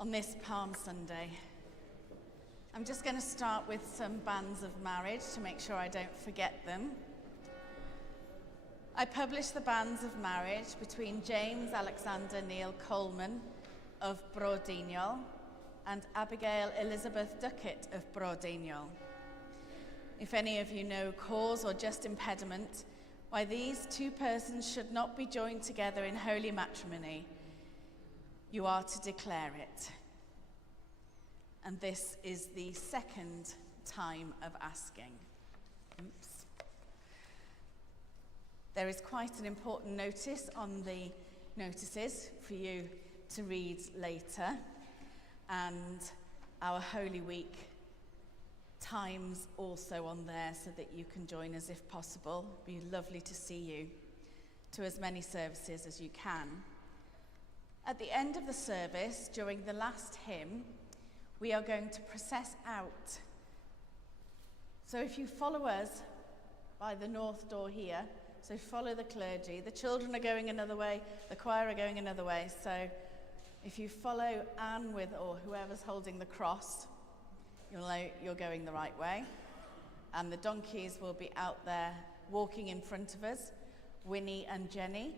on this Palm Sunday. I'm just going to start with some banns of marriage to make sure I don't forget them. I published the banns of marriage between James Alexander Neil Coleman of Brodignol and Abigail Elizabeth Duckett of Brodignol. If any of you know cause or just impediment why these two persons should not be joined together in holy matrimony, you are to declare it. And this is the second time of asking. Oops. There is quite an important notice on the notices for you to read later, and our Holy Week times also on there so that you can join us if possible. It'd be lovely to see you to as many services as you can. At the end of the service, during the last hymn, we are going to process out. So if you follow us by the north door here, so follow the clergy. The children are going another way, the choir are going another way. So if you follow Anne or whoever's holding the cross, you'll know you're going the right way. And the donkeys will be out there walking in front of us, Winnie and Jenny.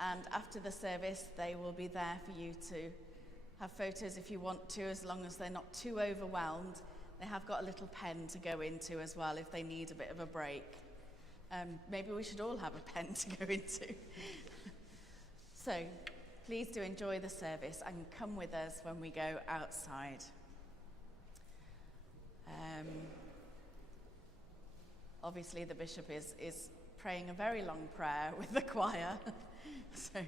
And after the service, they will be there for you to have photos if you want to, as long as they're not too overwhelmed. They have got a little pen to go into as well if they need a bit of a break. Maybe we should all have a pen to go into. So please do enjoy the service and come with us when we go outside. Obviously the bishop is praying a very long prayer with the choir. So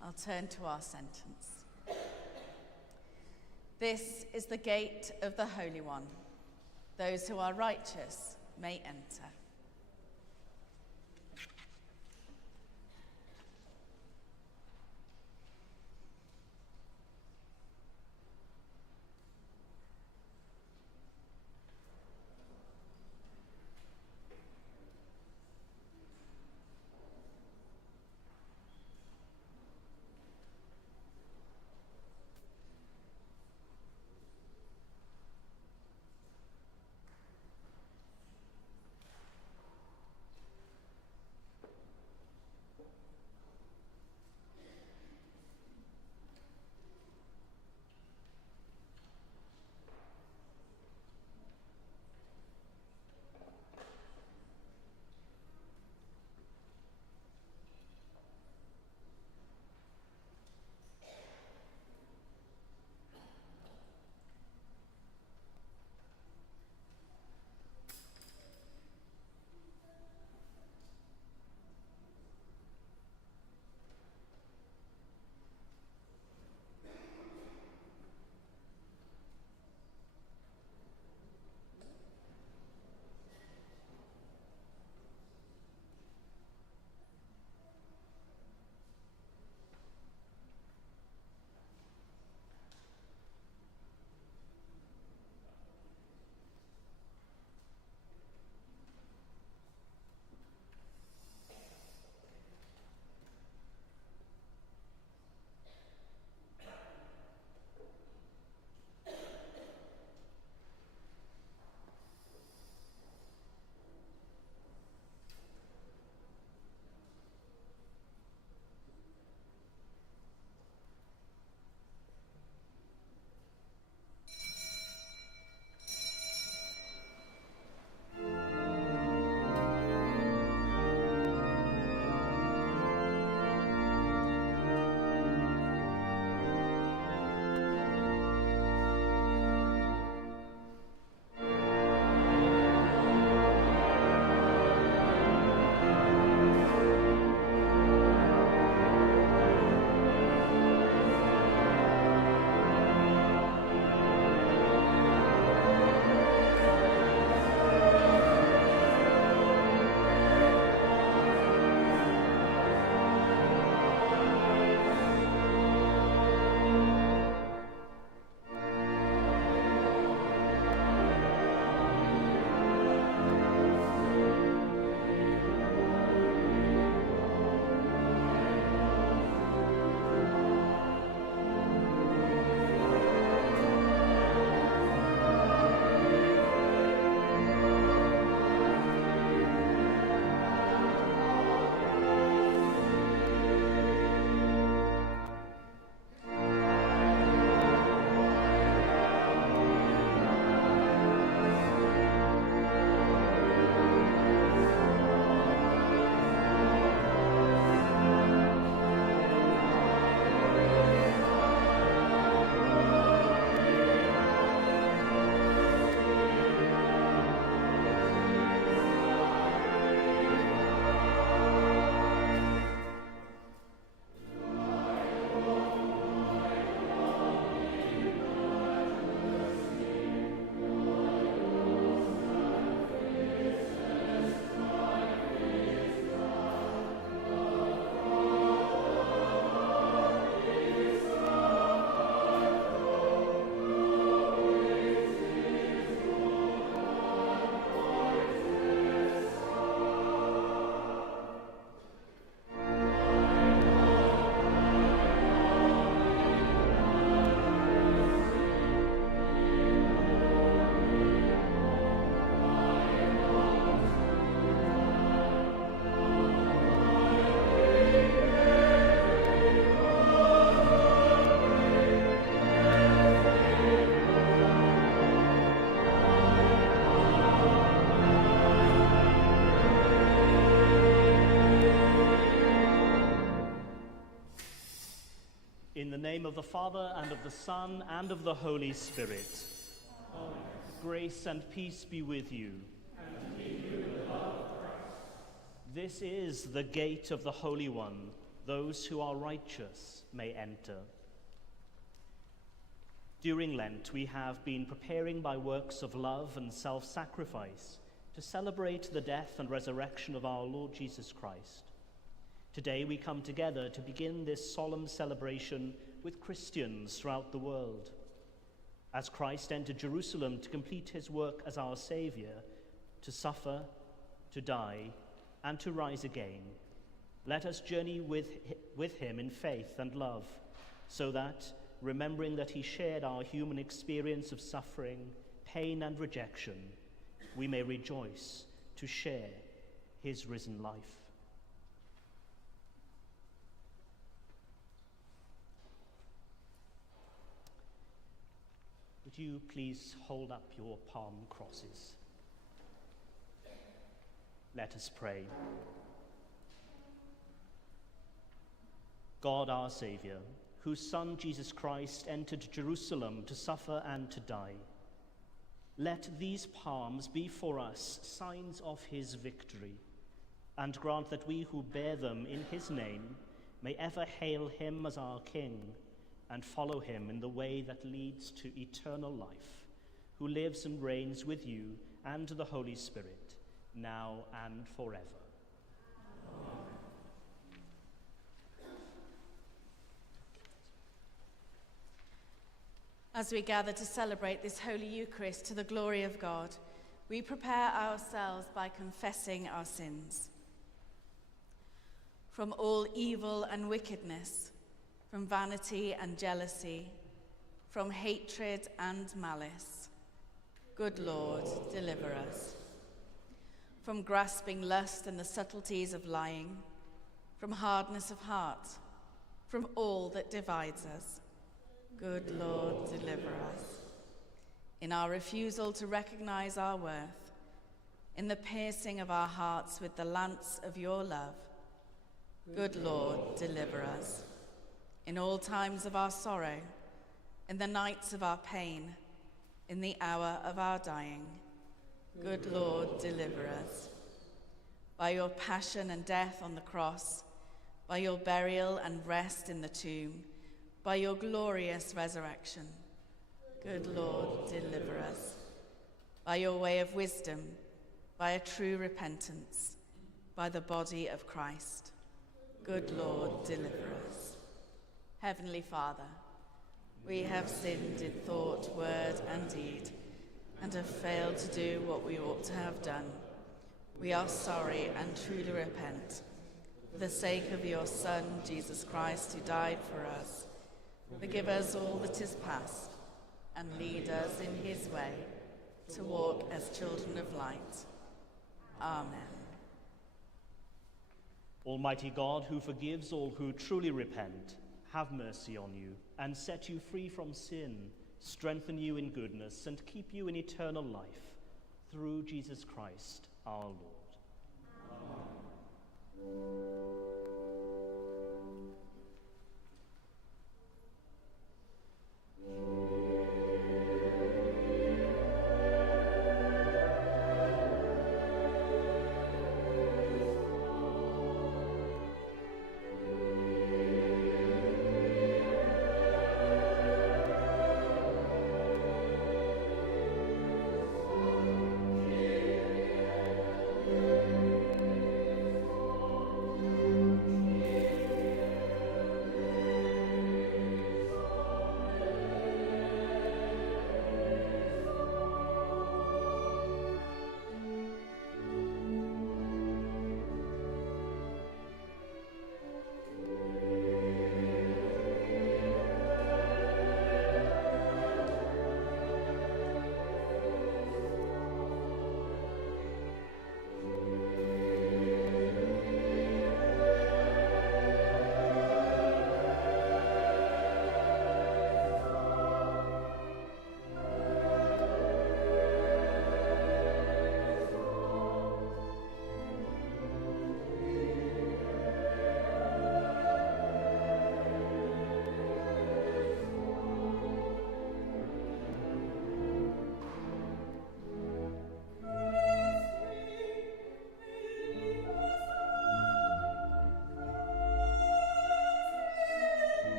I'll turn to our sentence. This is the gate of the Holy One. Those who are righteous may enter. In the name of the Father, and of the Son, and of the Holy Spirit. Amen. Grace and peace be with you. And with you in the love of Christ. This is the gate of the Holy One. Those who are righteous may enter. During Lent, we have been preparing by works of love and self-sacrifice to celebrate the death and resurrection of our Lord Jesus Christ. Today we come together to begin this solemn celebration with Christians throughout the world. As Christ entered Jerusalem to complete his work as our Saviour, to suffer, to die, and to rise again, let us journey with him in faith and love, so that, remembering that he shared our human experience of suffering, pain, and rejection, we may rejoice to share his risen life. Would you please hold up your palm crosses? Let us pray. God, our Saviour, whose Son, Jesus Christ, entered Jerusalem to suffer and to die, let these palms be for us signs of his victory, and grant that we who bear them in his name may ever hail him as our King and follow him in the way that leads to eternal life, who lives and reigns with you and the Holy Spirit, now and forever. Amen. As we gather to celebrate this Holy Eucharist to the glory of God, we prepare ourselves by confessing our sins. From all evil and wickedness, from vanity and jealousy, from hatred and malice, good Lord, deliver us. From grasping lust and the subtleties of lying, from hardness of heart, from all that divides us, good Lord, deliver us. In our refusal to recognize our worth, in the piercing of our hearts with the lance of your love, good Lord, deliver us. In all times of our sorrow, in the nights of our pain, in the hour of our dying, good Lord, deliver us. By your passion and death on the cross, by your burial and rest in the tomb, by your glorious resurrection, good Lord, deliver us. By your way of wisdom, by a true repentance, by the body of Christ, good Lord, deliver us. Heavenly Father, we have sinned in thought, word, and deed, and have failed to do what we ought to have done. We are sorry and truly repent. For the sake of your Son, Jesus Christ, who died for us, forgive us all that is past, and lead us in his way, to walk as children of light. Amen. Almighty God, who forgives all who truly repent, have mercy on you and set you free from sin, strengthen you in goodness, and keep you in eternal life, through Jesus Christ our Lord. Amen.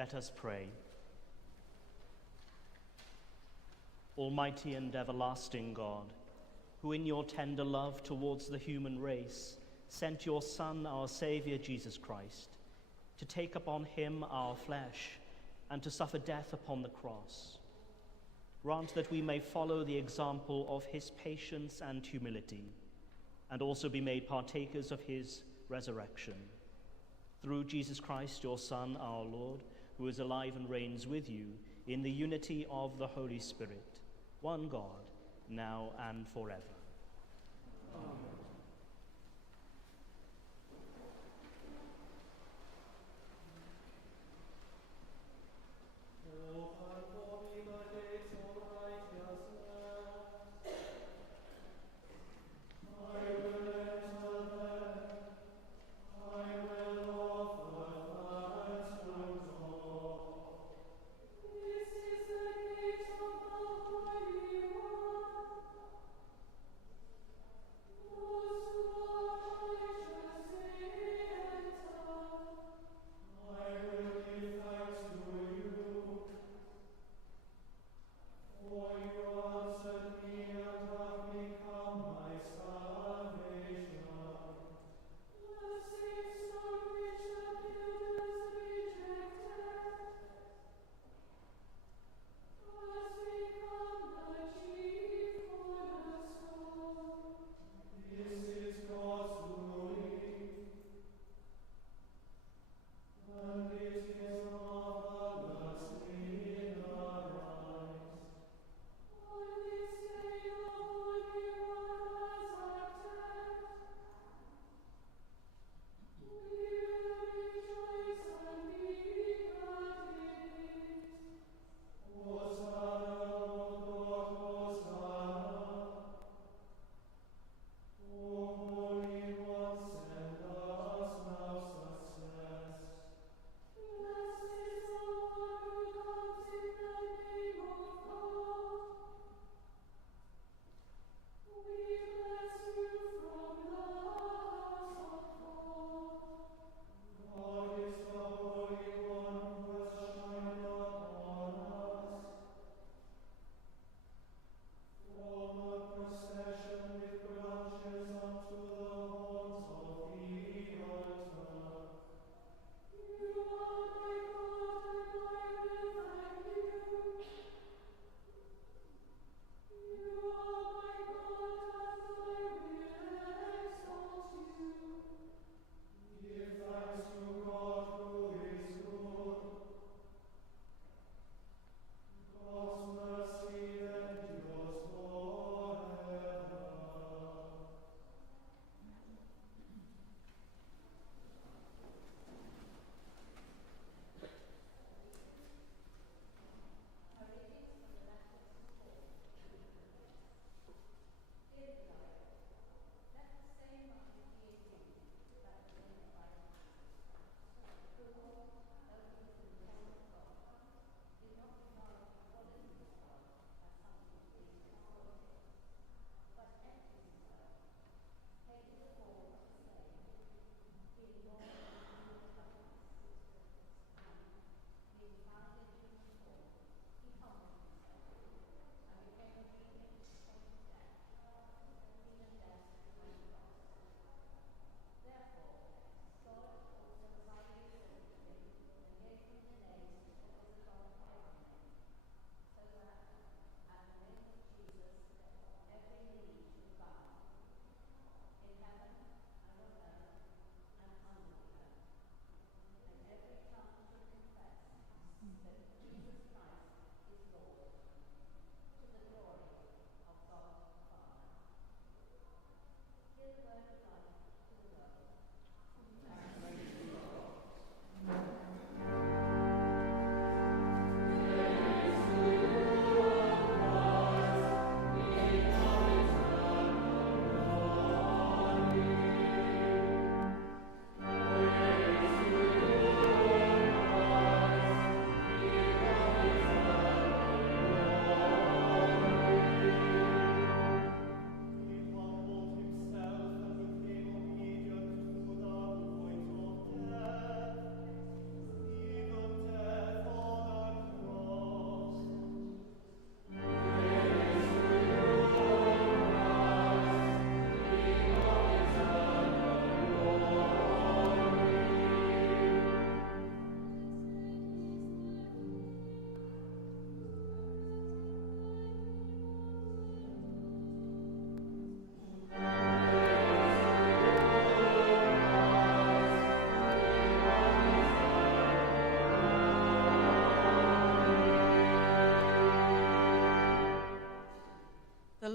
Let us pray. Almighty and everlasting God, who in your tender love towards the human race sent your Son, our Saviour Jesus Christ, to take upon him our flesh and to suffer death upon the cross, grant that we may follow the example of his patience and humility, and also be made partakers of his resurrection. Through Jesus Christ, your Son, our Lord, who is alive and reigns with you in the unity of the Holy Spirit, one God, now and forever. Amen. This is the gate of the Holy One.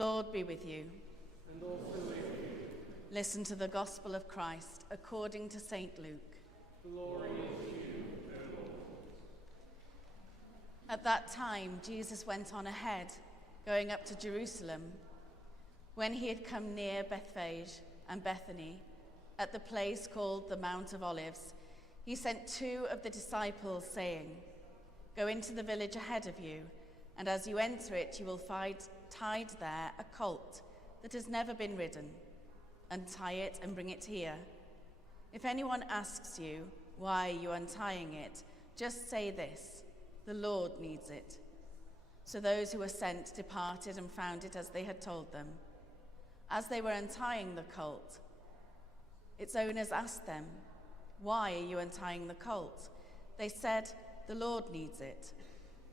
Lord be with you. And also with you. Listen to the Gospel of Christ according to St. Luke. Glory to you, O Lord. At that time, Jesus went on ahead, going up to Jerusalem. When he had come near Bethphage and Bethany, at the place called the Mount of Olives, he sent 2 of the disciples, saying, "Go into the village ahead of you, and as you enter it, you will find tied there a colt that has never been ridden. Untie it and bring it here. If anyone asks you why you are untying it, just say this: the Lord needs it." So those who were sent departed and found it as they had told them. As they were untying the colt, its owners asked them, "Why are you untying the colt?" They said, "The Lord needs it."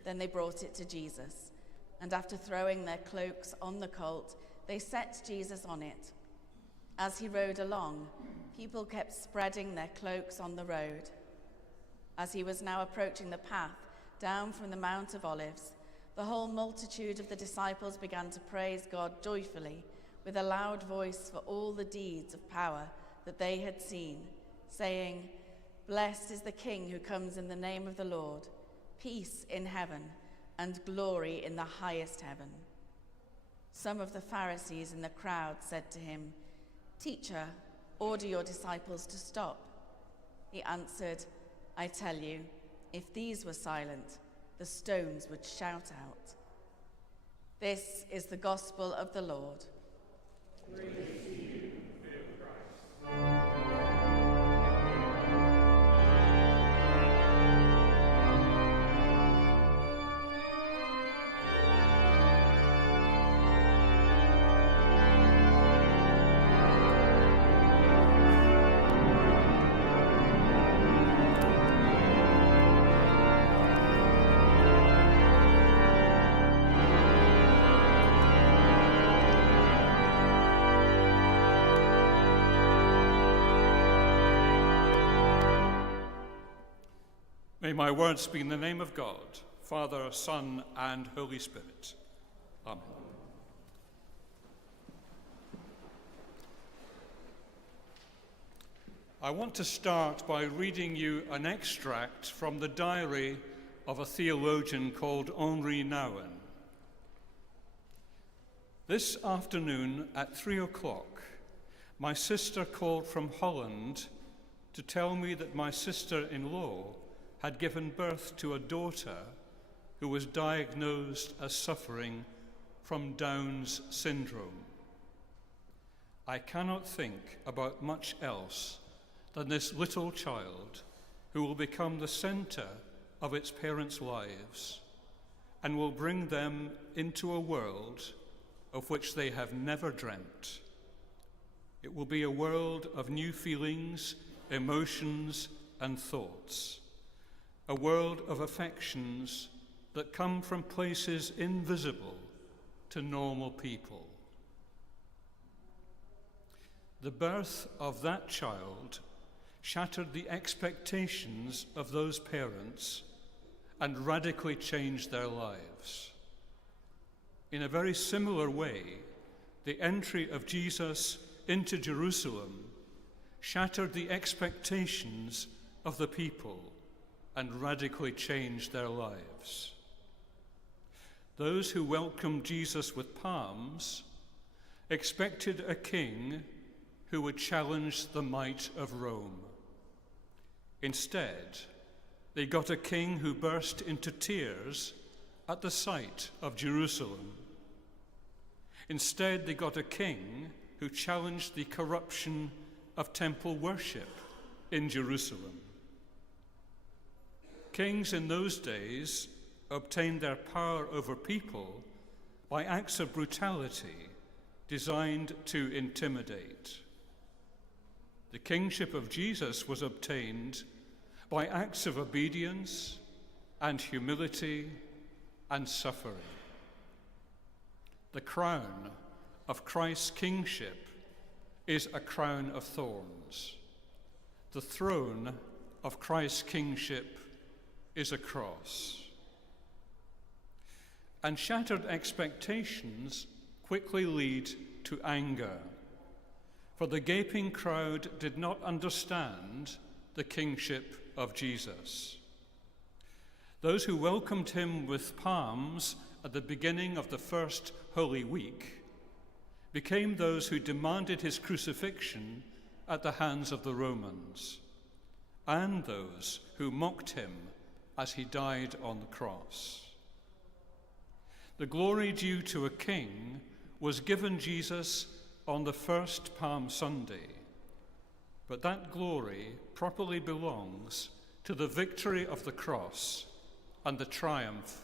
Then they brought it to Jesus, and after throwing their cloaks on the colt, they set Jesus on it. As he rode along, people kept spreading their cloaks on the road. As he was now approaching the path down from the Mount of Olives, the whole multitude of the disciples began to praise God joyfully with a loud voice for all the deeds of power that they had seen, saying, "Blessed is the King who comes in the name of the Lord, peace in heaven and glory in the highest heaven." Some of the Pharisees in the crowd said to him, "Teacher, order your disciples to stop." He answered, "I tell you, if these were silent, the stones would shout out." This is the gospel of the Lord. Praise to you, O Christ. May my words be in the name of God, Father, Son, and Holy Spirit. Amen. I want to start by reading you an extract from the diary of a theologian called Henri Nouwen. This afternoon at 3:00, my sister called from Holland to tell me that my sister-in-law had given birth to a daughter who was diagnosed as suffering from Down's syndrome. I cannot think about much else than this little child who will become the center of its parents' lives and will bring them into a world of which they have never dreamt. It will be a world of new feelings, emotions, and thoughts. A world of affections that come from places invisible to normal people. The birth of that child shattered the expectations of those parents and radically changed their lives. In a very similar way, the entry of Jesus into Jerusalem shattered the expectations of the people and radically changed their lives. Those who welcomed Jesus with palms expected a king who would challenge the might of Rome. Instead, they got a king who burst into tears at the sight of Jerusalem. Instead, they got a king who challenged the corruption of temple worship in Jerusalem. Kings in those days obtained their power over people by acts of brutality designed to intimidate. The kingship of Jesus was obtained by acts of obedience and humility and suffering. The crown of Christ's kingship is a crown of thorns. The throne of Christ's kingship is a cross. And shattered expectations quickly lead to anger, for the gaping crowd did not understand the kingship of Jesus. Those who welcomed him with palms at the beginning of the first Holy Week became those who demanded his crucifixion at the hands of the Romans, and those who mocked him as he died on the cross. The glory due to a king was given Jesus on the first Palm Sunday, but that glory properly belongs to the victory of the cross and the triumph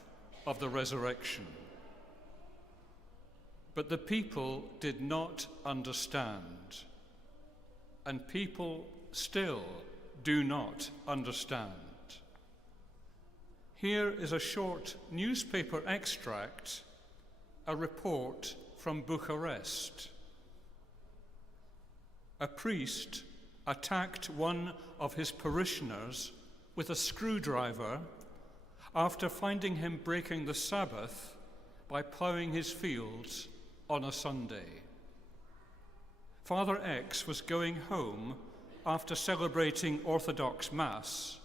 of the resurrection. But the people did not understand, and people still do not understand. Here is a short newspaper extract, a report from Bucharest. A priest attacked one of his parishioners with a screwdriver after finding him breaking the Sabbath by ploughing his fields on a Sunday. Father X was going home after celebrating Orthodox Mass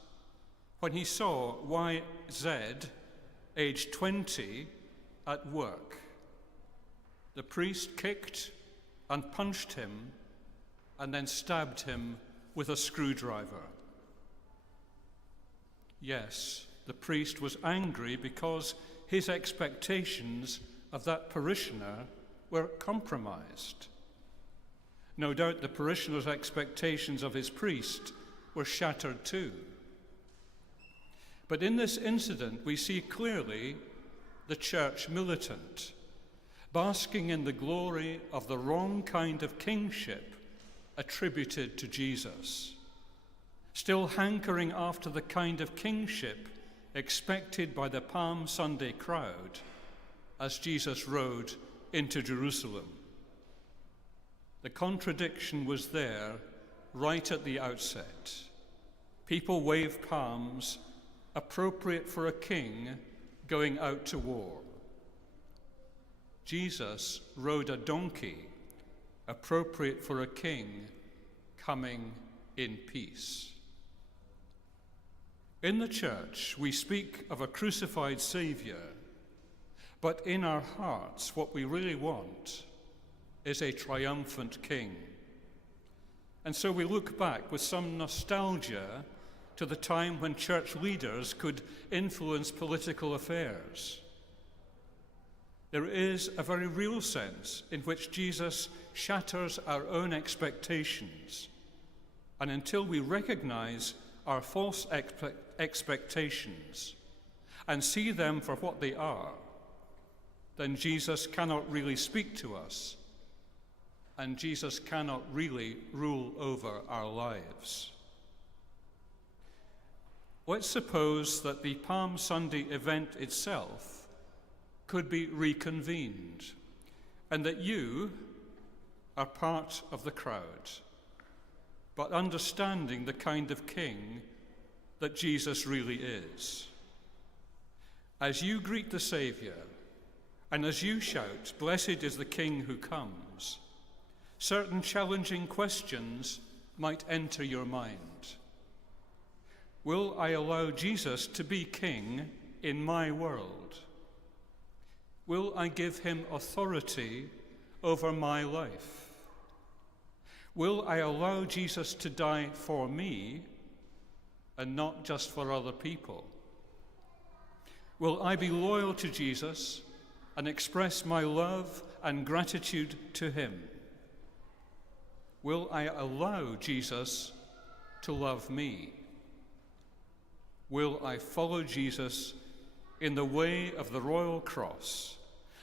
when he saw YZ, aged 20, at work. The priest kicked and punched him and then stabbed him with a screwdriver. Yes, the priest was angry because his expectations of that parishioner were compromised. No doubt the parishioner's expectations of his priest were shattered too. But in this incident, we see clearly the church militant, basking in the glory of the wrong kind of kingship attributed to Jesus, still hankering after the kind of kingship expected by the Palm Sunday crowd as Jesus rode into Jerusalem. The contradiction was there right at the outset. People wave palms appropriate for a king going out to war. Jesus rode a donkey appropriate for a king coming in peace. In the church, we speak of a crucified Saviour, but in our hearts, what we really want is a triumphant king. And so we look back with some nostalgia to the time when church leaders could influence political affairs. There is a very real sense in which Jesus shatters our own expectations, and until we recognize our false expectations and see them for what they are, then Jesus cannot really speak to us, and Jesus cannot really rule over our lives. Let's suppose that the Palm Sunday event itself could be reconvened, and that you are part of the crowd, but understanding the kind of king that Jesus really is. As you greet the Saviour, and as you shout, "Blessed is the King who comes," certain challenging questions might enter your mind. Will I allow Jesus to be king in my world? Will I give him authority over my life? Will I allow Jesus to die for me and not just for other people? Will I be loyal to Jesus and express my love and gratitude to him? Will I allow Jesus to love me? Will I follow Jesus in the way of the royal cross,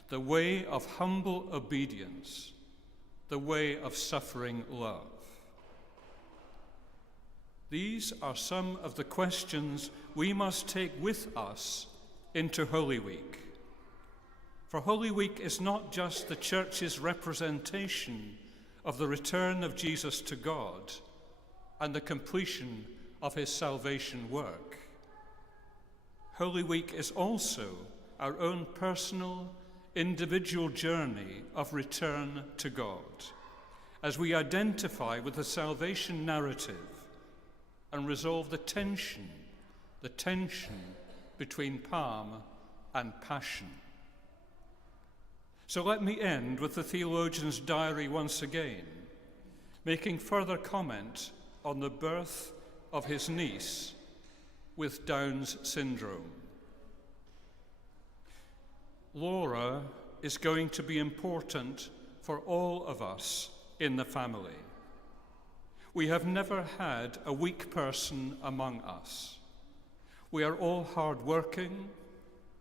the way of humble obedience, the way of suffering love? These are some of the questions we must take with us into Holy Week. For Holy Week is not just the Church's representation of the return of Jesus to God and the completion of his salvation work. Holy Week is also our own personal, individual journey of return to God as we identify with the salvation narrative and resolve the tension between Palm and Passion. So let me end with the theologian's diary once again, making further comment on the birth of his niece with Down's syndrome. Laura is going to be important for all of us in the family. We have never had a weak person among us. We are all hard-working,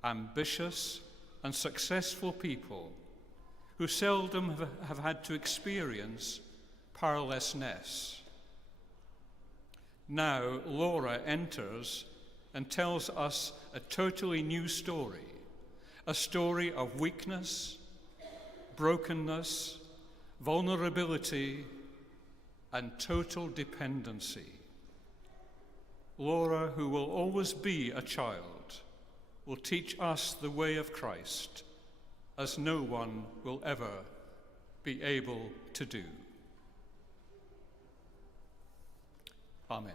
ambitious, and successful people who seldom have had to experience powerlessness. Now Laura enters and tells us a totally new story, a story of weakness, brokenness, vulnerability, and total dependency. Laura, who will always be a child, will teach us the way of Christ, as no one will ever be able to do. Amen.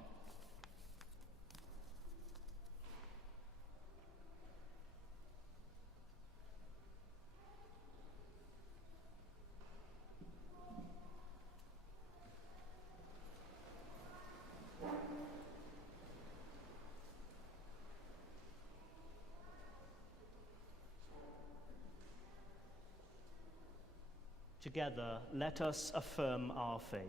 Together, let us affirm our faith.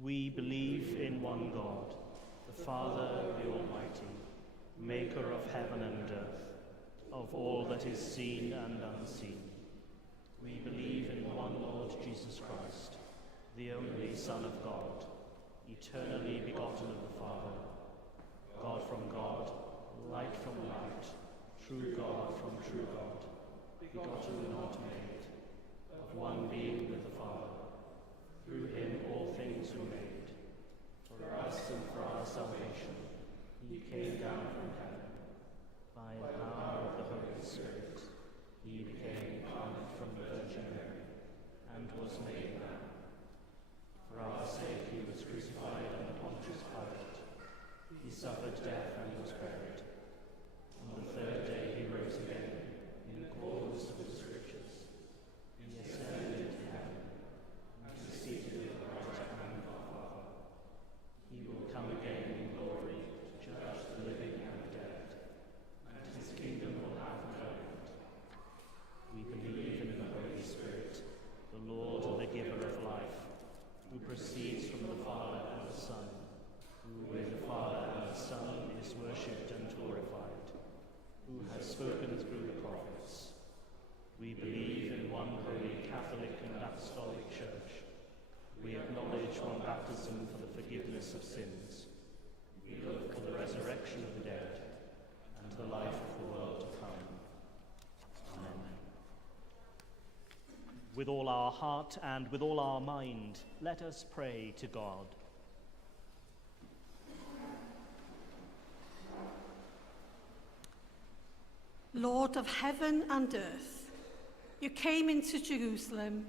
We believe in one God, the Father, the Almighty, maker of heaven and earth, of all that is seen and unseen. We believe in one Lord Jesus Christ, the only Son of God, eternally begotten of the Father, God from God, light from light, true God from true God, begotten, not made, of one being with the Father. Through him all things were made. For us and for our salvation, he came down from heaven. By the power of the Holy Spirit, he became incarnate from the Virgin Mary, and was made man. For our sake he was crucified under Pontius Pilate. He suffered death and was buried. On the third day he rose again, in accordance with the Scriptures. He ascended into heaven, and is seated at the right hand of our Father. He will come again in glory to judge the living and the dead, and his kingdom will have no end. We believe in the Holy Spirit, the Lord and the giver of life, who proceeds from the Father and the Son, who with the Father and the Son is worshipped and glorified, who has spoken through the prophets. We believe in one holy Catholic and Apostolic Church. We acknowledge one baptism for the forgiveness of sins. We look for the resurrection of the dead and the life of the world to come. Amen. With all our heart and with all our mind, let us pray to God. Lord of heaven and earth, you came into Jerusalem.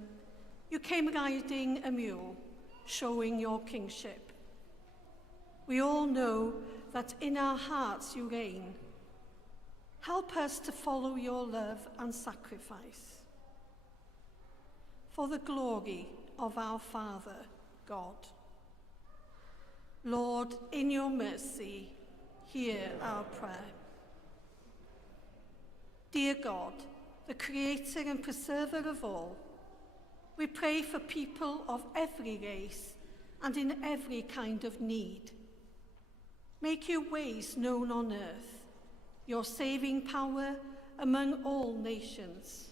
You came riding a mule, showing your kingship. We all know that in our hearts you reign. Help us to follow your love and sacrifice. For the glory of our Father, God. Lord, in your mercy, hear our prayer. Dear God, the creator and preserver of all, we pray for people of every race and in every kind of need. Make your ways known on earth, your saving power among all nations.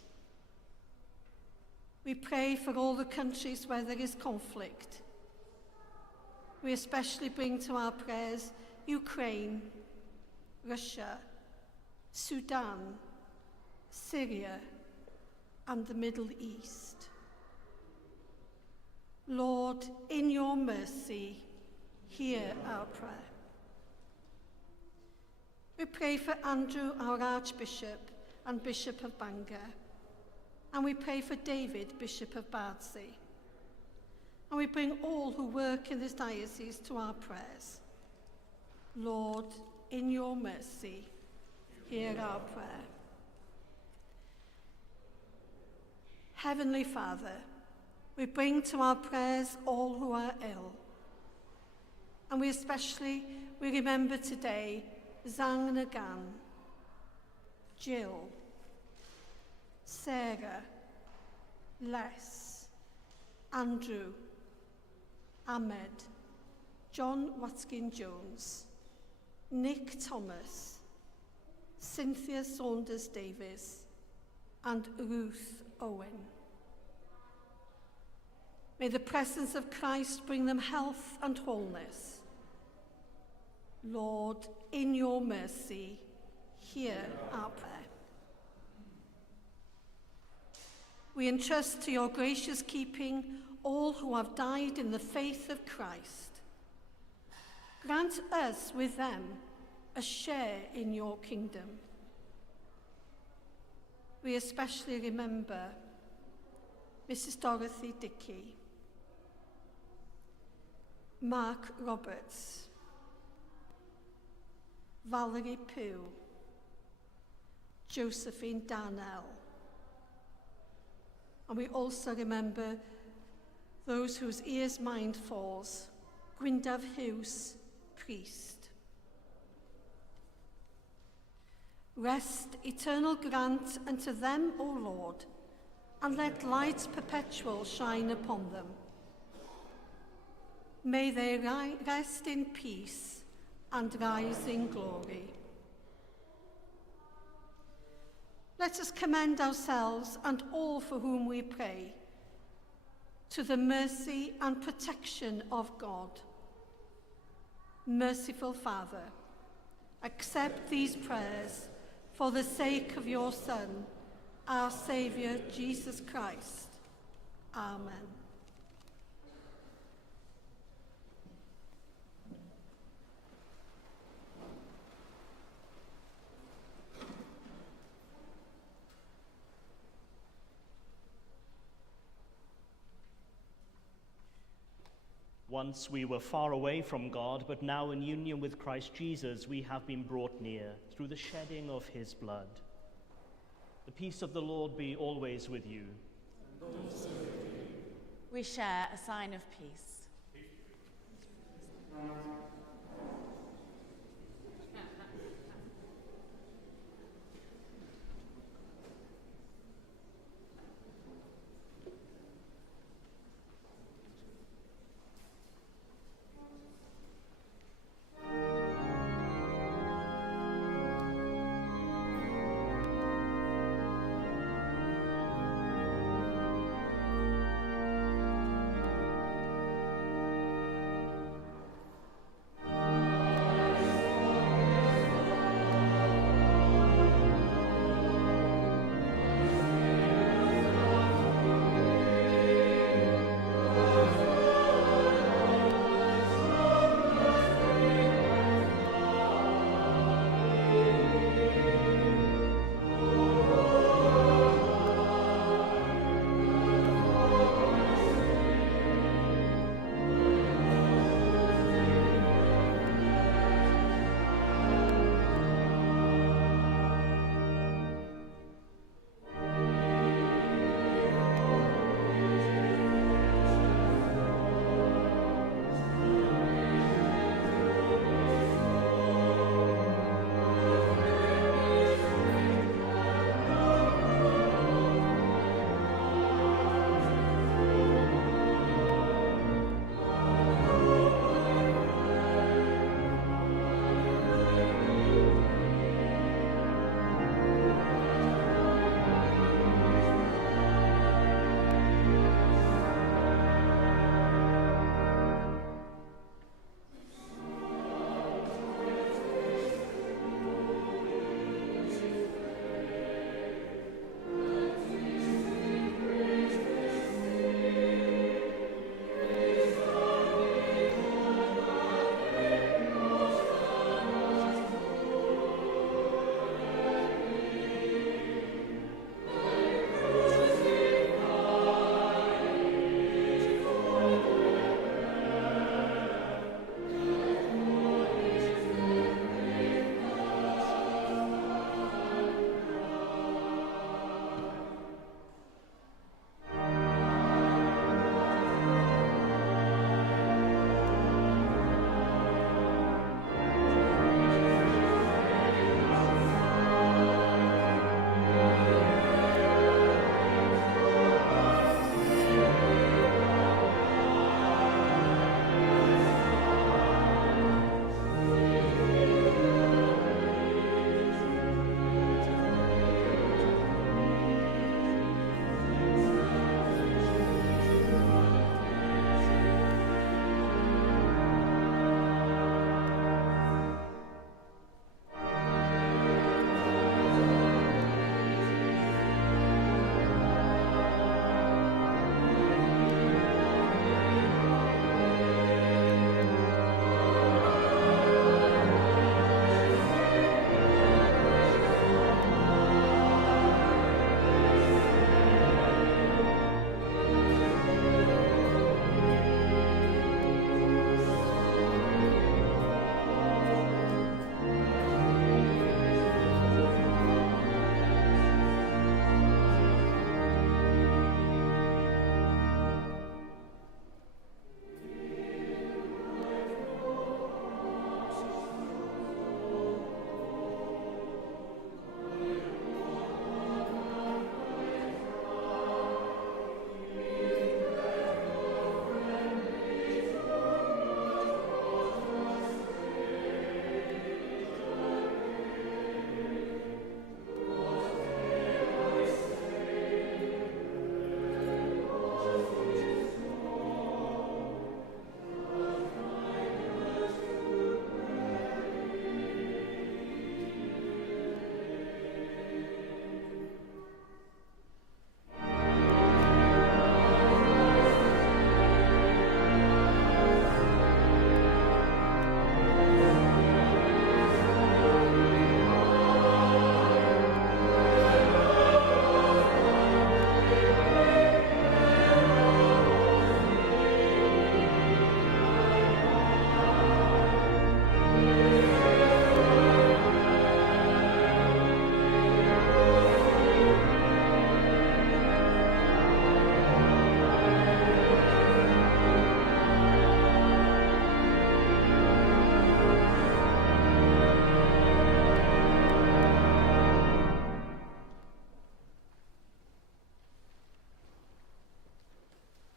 We pray for all the countries where there is conflict. We especially bring to our prayers Ukraine, Russia, Sudan, Syria, and the Middle East. Lord, in your mercy, hear our prayer. We pray for Andrew, our Archbishop, and Bishop of Bangor. And we pray for David, Bishop of Bardsey. And we bring all who work in this diocese to our prayers. Lord, in your mercy, hear our prayer. Heavenly Father, we bring to our prayers all who are ill. And we remember today Zhang Nagan, Jill, Sarah, Les, Andrew, Ahmed, John Watkin-Jones, Nick Thomas, Cynthia Saunders-Davis, and Ruth Owen. May the presence of Christ bring them health and wholeness. Lord, in your mercy, hear our prayer. We entrust to your gracious keeping all who have died in the faith of Christ. Grant us with them a share in your kingdom. We especially remember Mrs. Dorothy Dickey, Mark Roberts, Valerie Pugh, Josephine Darnell. And we also remember those whose ears mind falls, Gwyndaf Hughes, priest. Rest, eternal grant unto them, O Lord, and let light perpetual shine upon them. May they rest in peace and rise in glory. Let us commend ourselves and all for whom we pray to the mercy and protection of God. Merciful Father, accept these prayers for the sake of your Son, our Saviour, Jesus Christ. Amen. Once we were far away from God, but now in union with Christ Jesus, we have been brought near through the shedding of his blood. The peace of the Lord be always with you. And also with you. We share a sign of peace.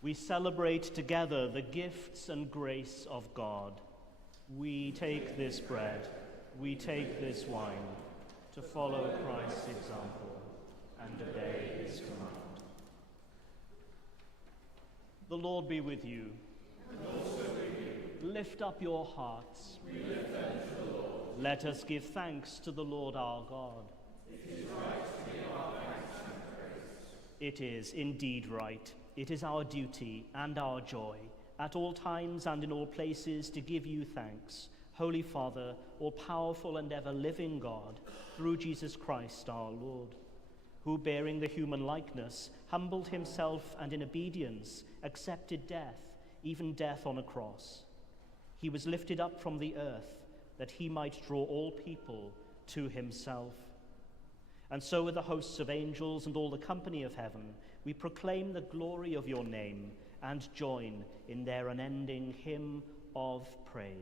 we celebrate together the gifts and grace of God. We take this bread, we take this wine, to follow Christ's example and obey his command. The Lord be with you. And also with you. Lift up your hearts. We lift them to the Lord. Let us give thanks to the Lord our God. It is right to give our thanks and praise. It is indeed right. It is our duty and our joy, at all times and in all places, to give you thanks, Holy Father, all-powerful and ever-living God, through Jesus Christ our Lord, who, bearing the human likeness, humbled himself and in obedience accepted death, even death on a cross. He was lifted up from the earth that he might draw all people to himself. And so with the hosts of angels and all the company of heaven, we proclaim the glory of your name and join in their unending hymn of praise.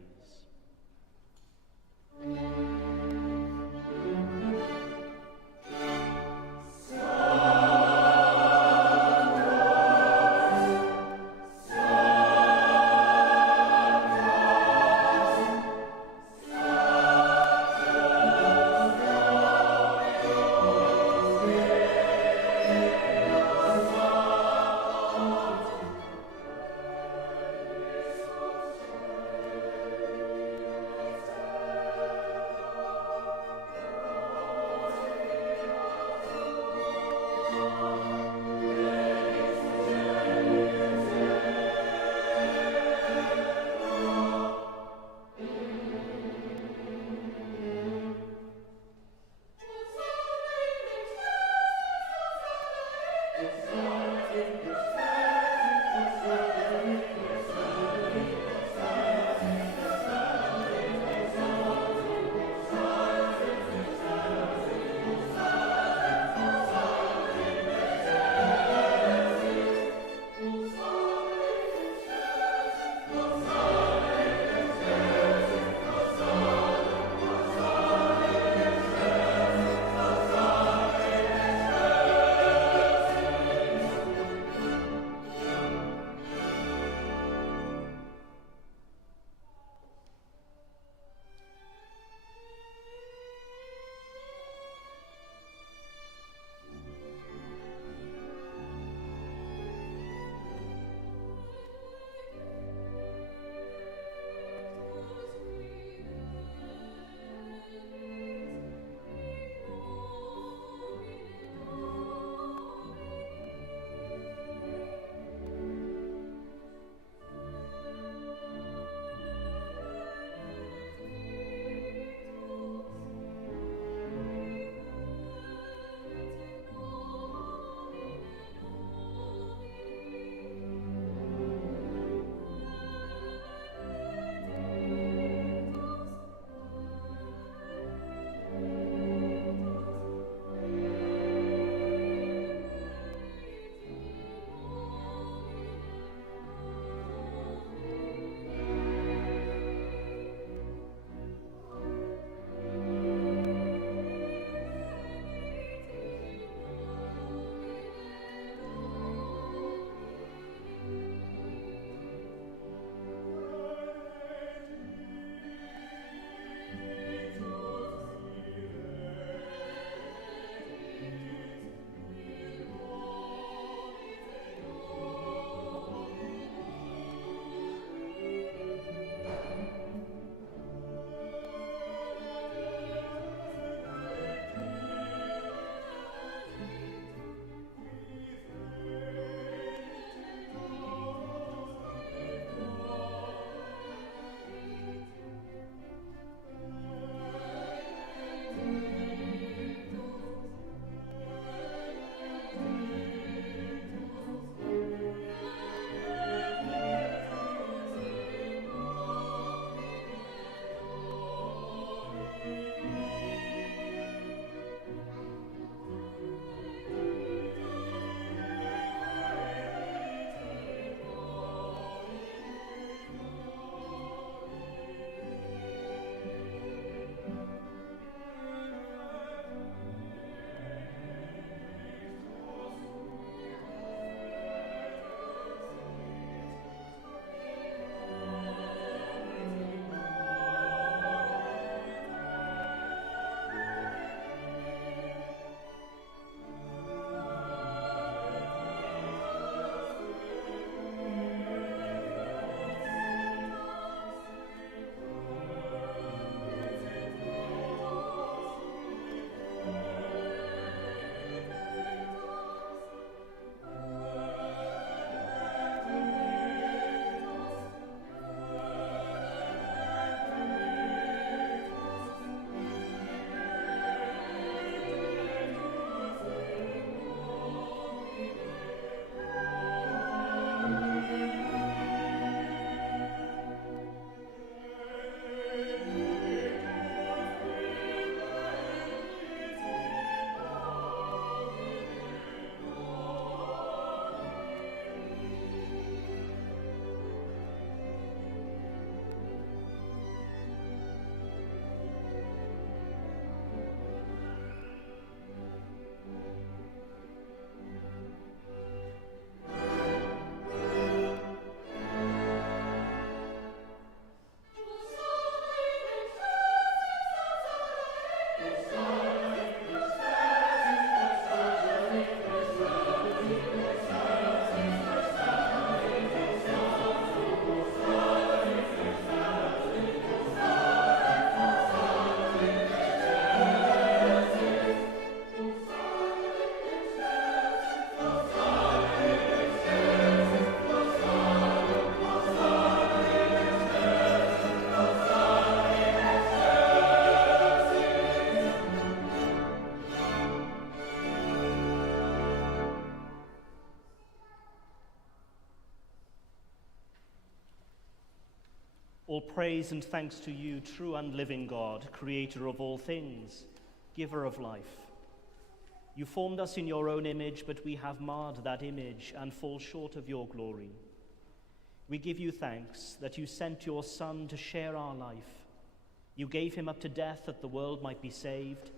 All praise and thanks to you, true and living God, creator of all things, giver of life. You formed us in your own image, but we have marred that image and fall short of your glory. We give you thanks that you sent your Son to share our life. You gave him up to death that the world might be saved,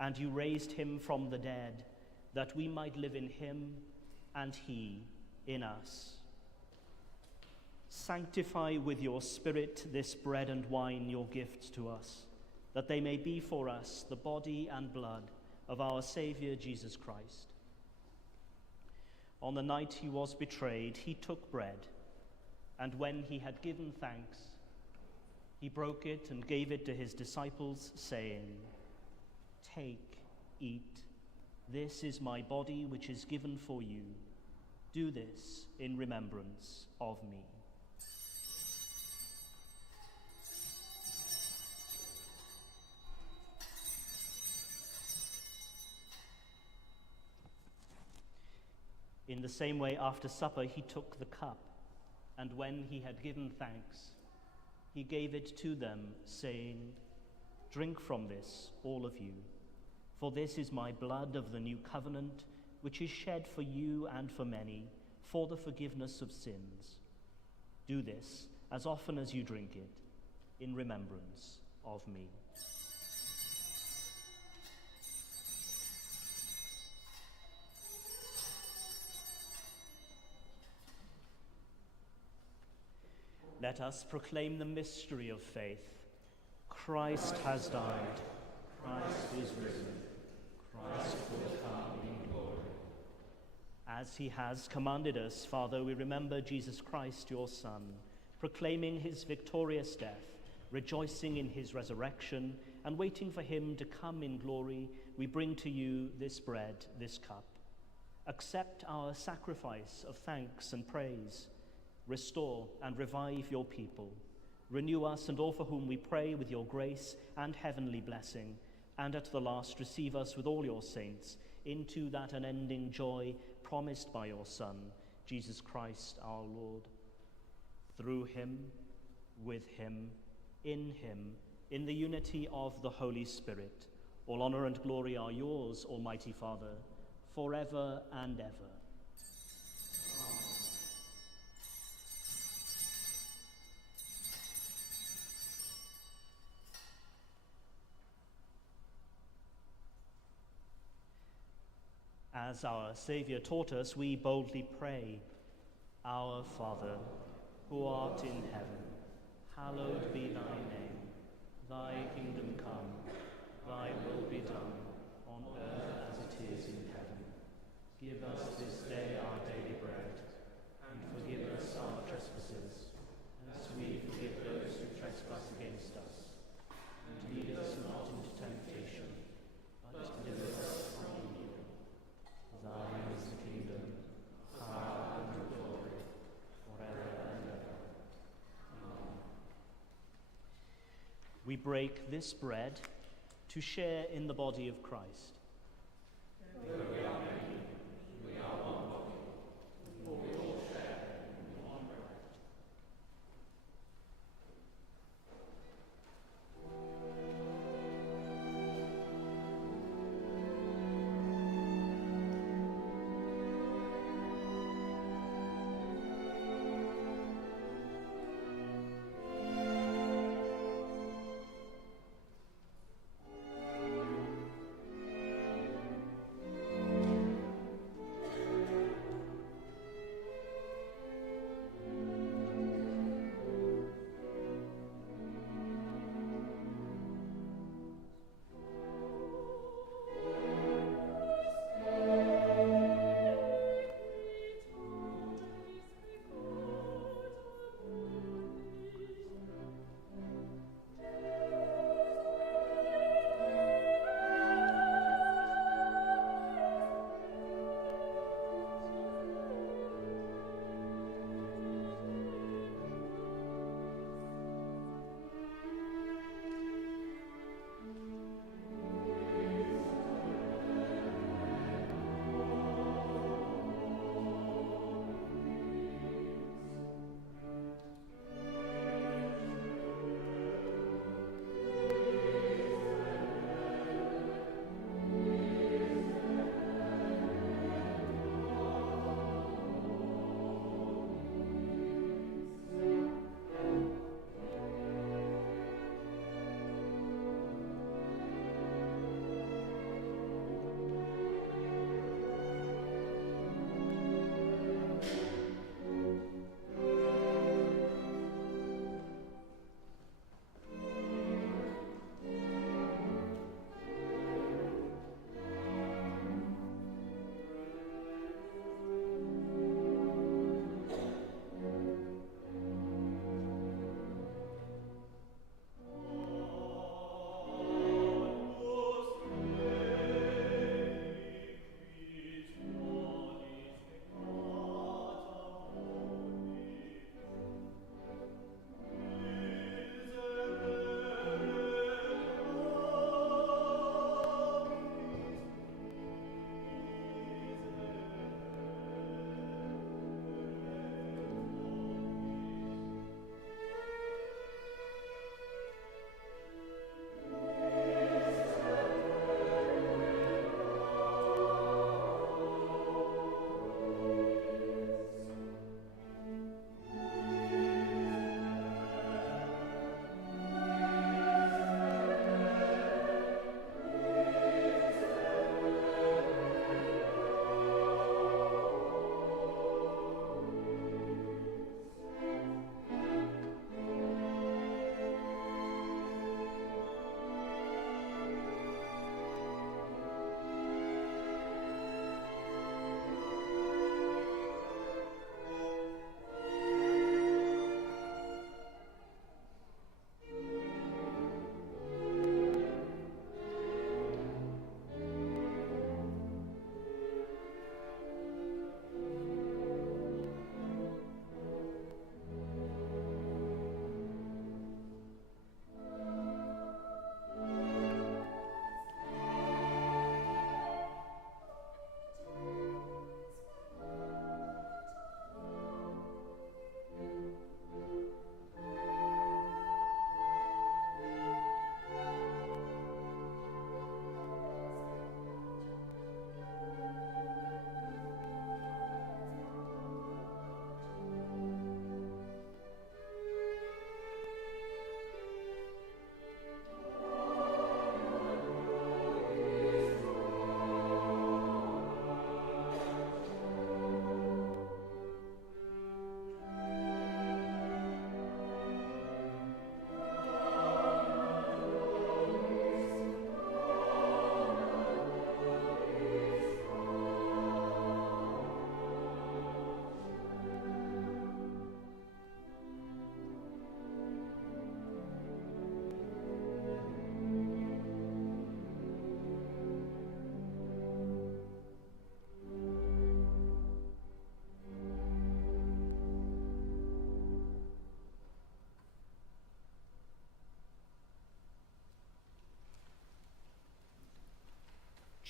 and you raised him from the dead, that we might live in him and he in us. Sanctify with your Spirit this bread and wine, your gifts to us, that they may be for us the body and blood of our Saviour Jesus Christ. On the night he was betrayed, he took bread, and when he had given thanks, he broke it and gave it to his disciples, saying, "Take, eat, this is my body which is given for you. Do this in remembrance of me." In the same way, after supper, he took the cup, and when he had given thanks, he gave it to them, saying, "Drink from this, all of you, for this is my blood of the new covenant, which is shed for you and for many, for the forgiveness of sins. Do this as often as you drink it, in remembrance of me." Let us proclaim the mystery of faith. Christ has died. Christ is risen. Christ will come in glory. As he has commanded us, Father, we remember Jesus Christ, your Son, proclaiming his victorious death, rejoicing in his resurrection, and waiting for him to come in glory. We bring to you this bread, this cup. Accept our sacrifice of thanks and praise. Restore and revive your people. Renew us and all for whom we pray with your grace and heavenly blessing, and at the last receive us with all your saints into that unending joy promised by your Son, Jesus Christ our Lord. Through him, with him, in the unity of the Holy Spirit, all honor and glory are yours, Almighty Father, forever and ever. As our Saviour taught us, we boldly pray, "Our Father, who art in heaven, hallowed be thy name. Thy kingdom come, thy will be done, on earth as it is in heaven. Give us this day our daily bread, and forgive us our trespasses, as we forgive those who trespass against us. And lead us not into temptation, but deliver us from evil. Thine is the kingdom, power, and glory, forever and ever. Amen." We break this bread to share in the body of Christ. Though we are many, we are one body, for we all share in one bread.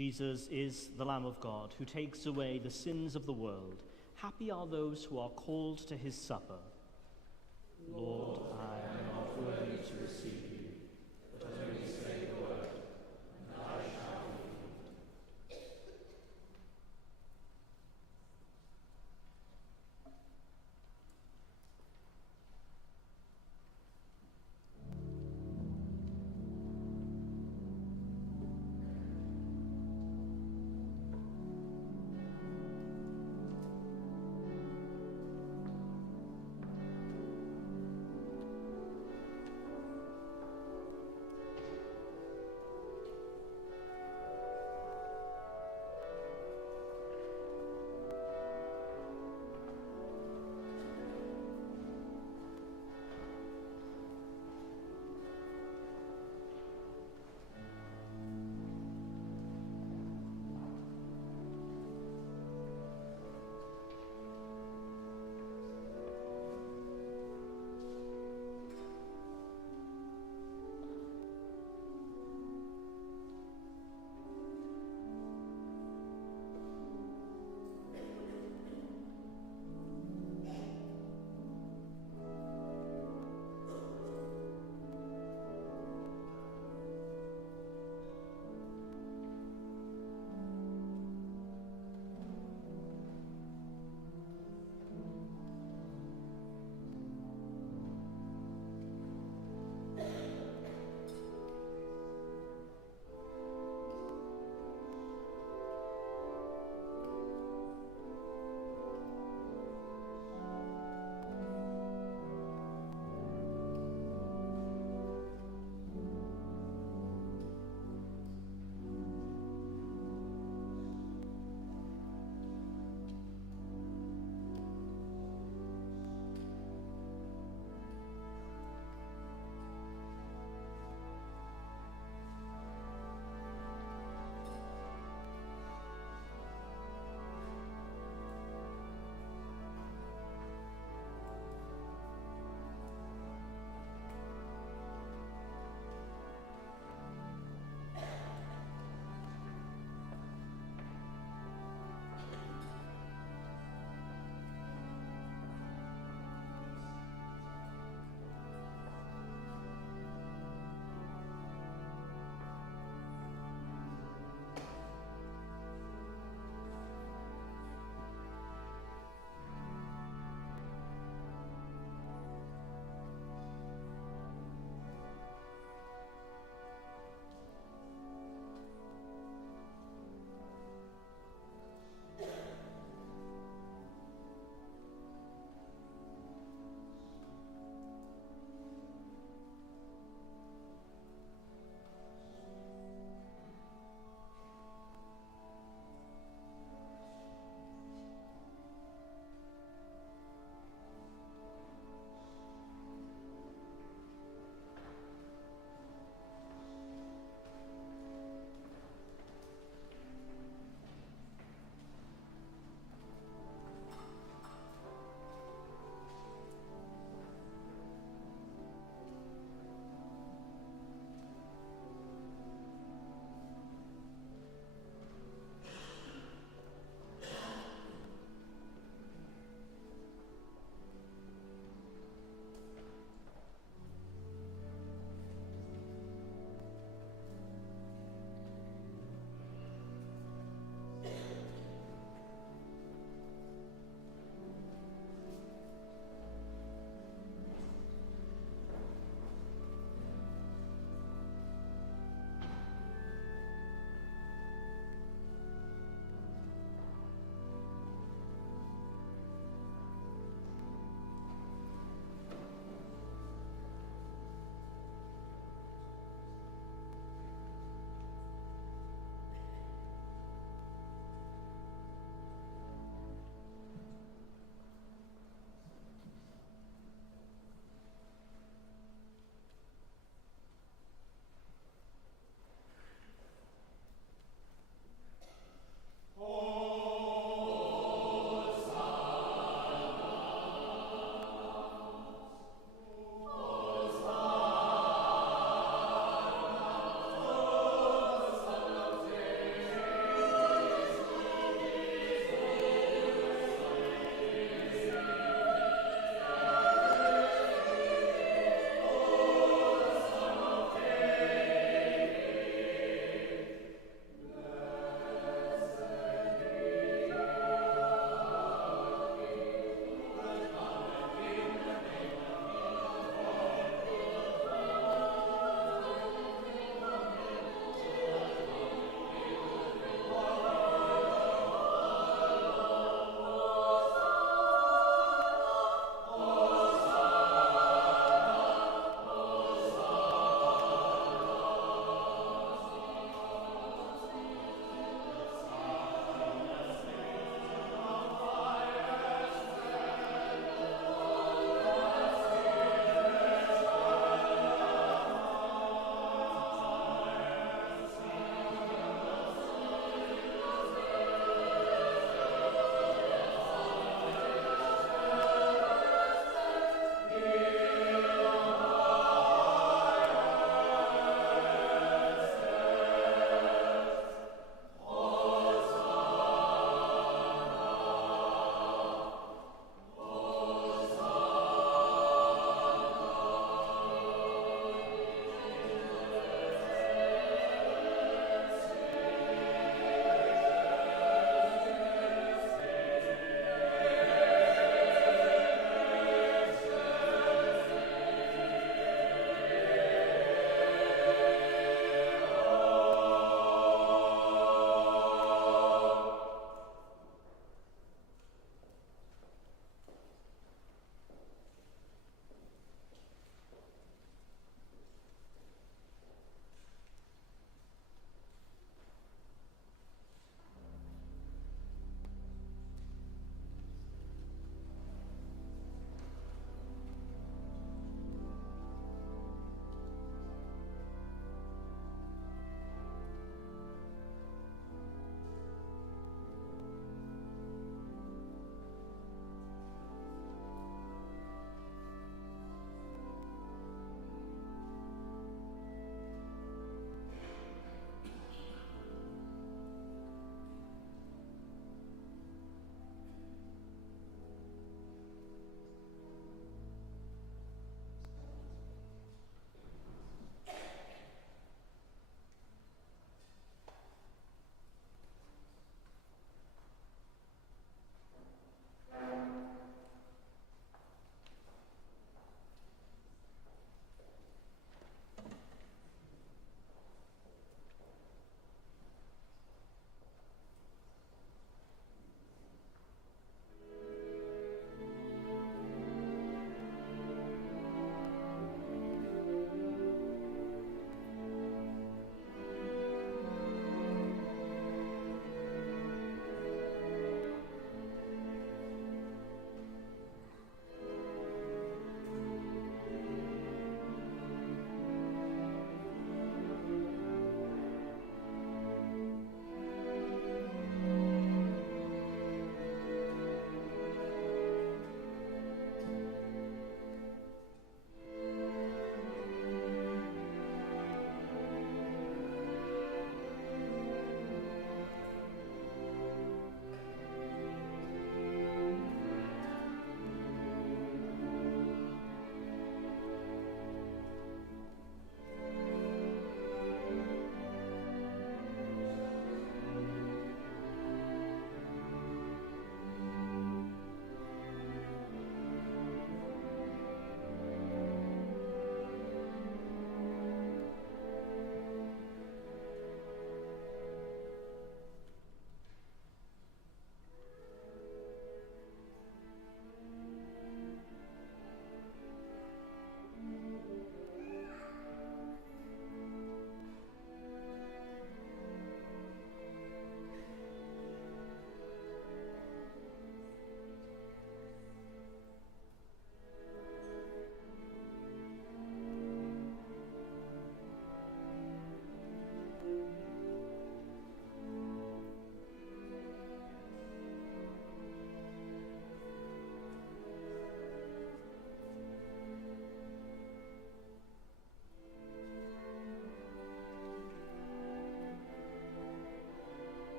Jesus is the Lamb of God who takes away the sins of the world. Happy are those who are called to his supper. Lord, I am not worthy to receive you, but only say the word, and I shall be healed.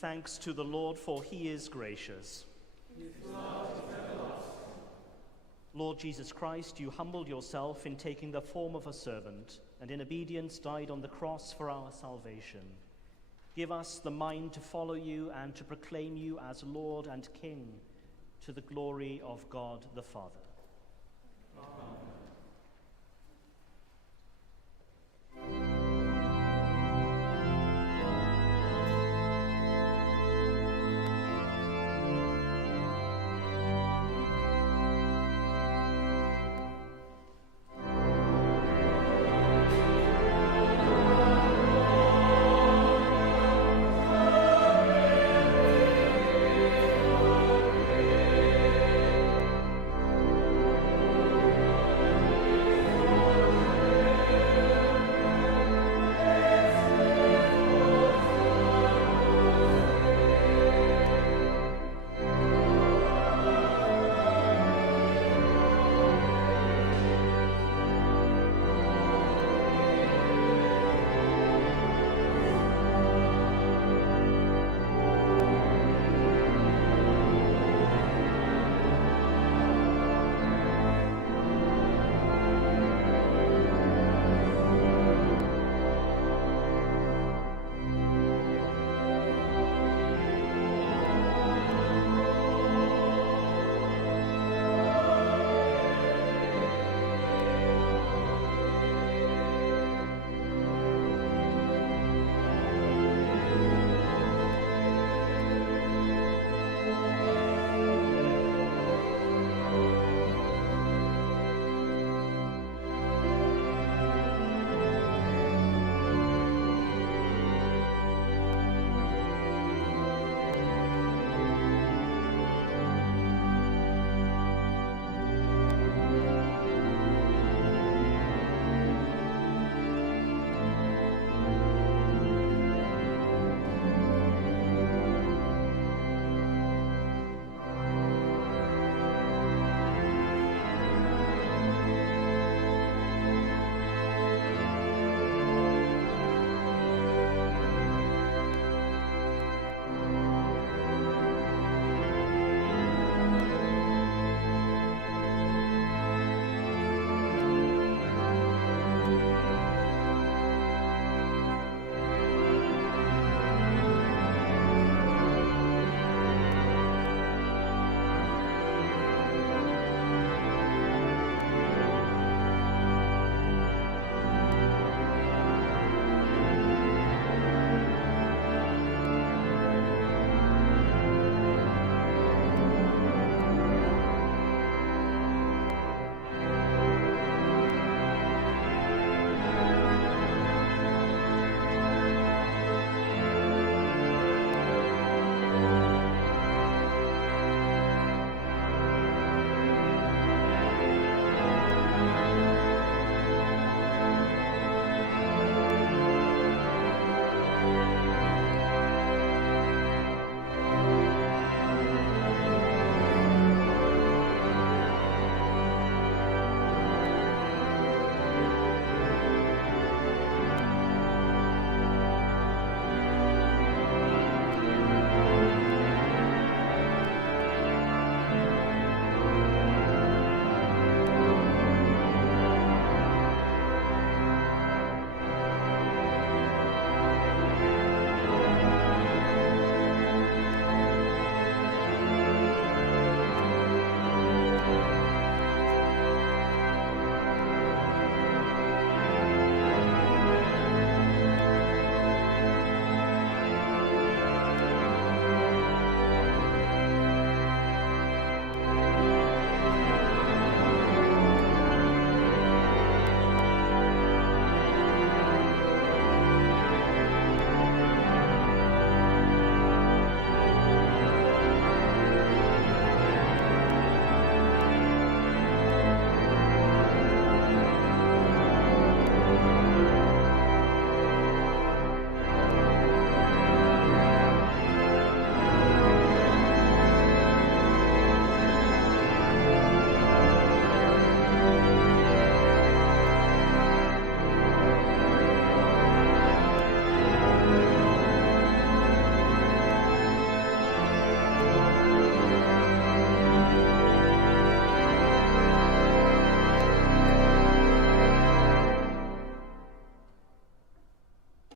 thanks to the Lord, for he is gracious. Lord Jesus Christ, you humbled yourself in taking the form of a servant, and in obedience died on the cross for our salvation. Give us the mind to follow you and to proclaim you as Lord and King, to the glory of God the Father. Amen.